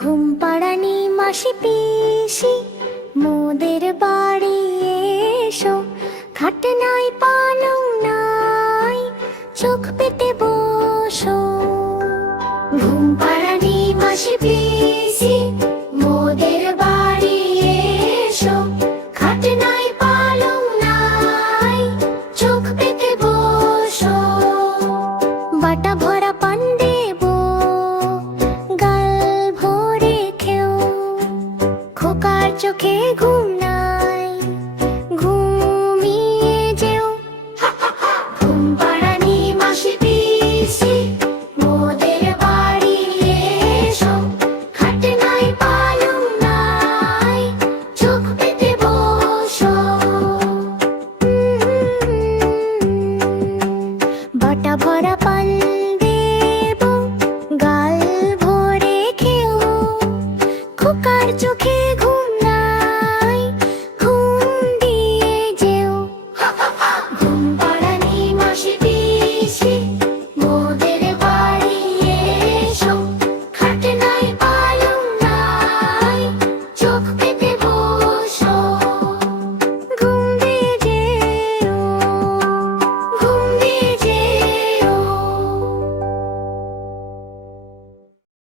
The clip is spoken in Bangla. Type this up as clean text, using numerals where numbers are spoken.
ঘুম পাড়ানি মাসি পিসি মোদের বাড়ি এসো। খাট নাই পালং নাই চোখ পেতে বসো। ঘুম পাড়ানি মাসি পিসি মোদের বাড়ি এসো। খাট নাই পালং নাই চোখ পেতে বসো। বাটা ভরা পান দেবো গাল ভরে খেও। খোকার চোখে ঘুম নাই ঘুমিয়ে যেও। ঘুম পাড়ানি মাসি পিসি মোদের বাড়ি এসো। খাট নাই পালং নাই চোখ পেতে বসো। বাটা ভরা পান দেবো গাল ভরে খেও। খোকার চোখে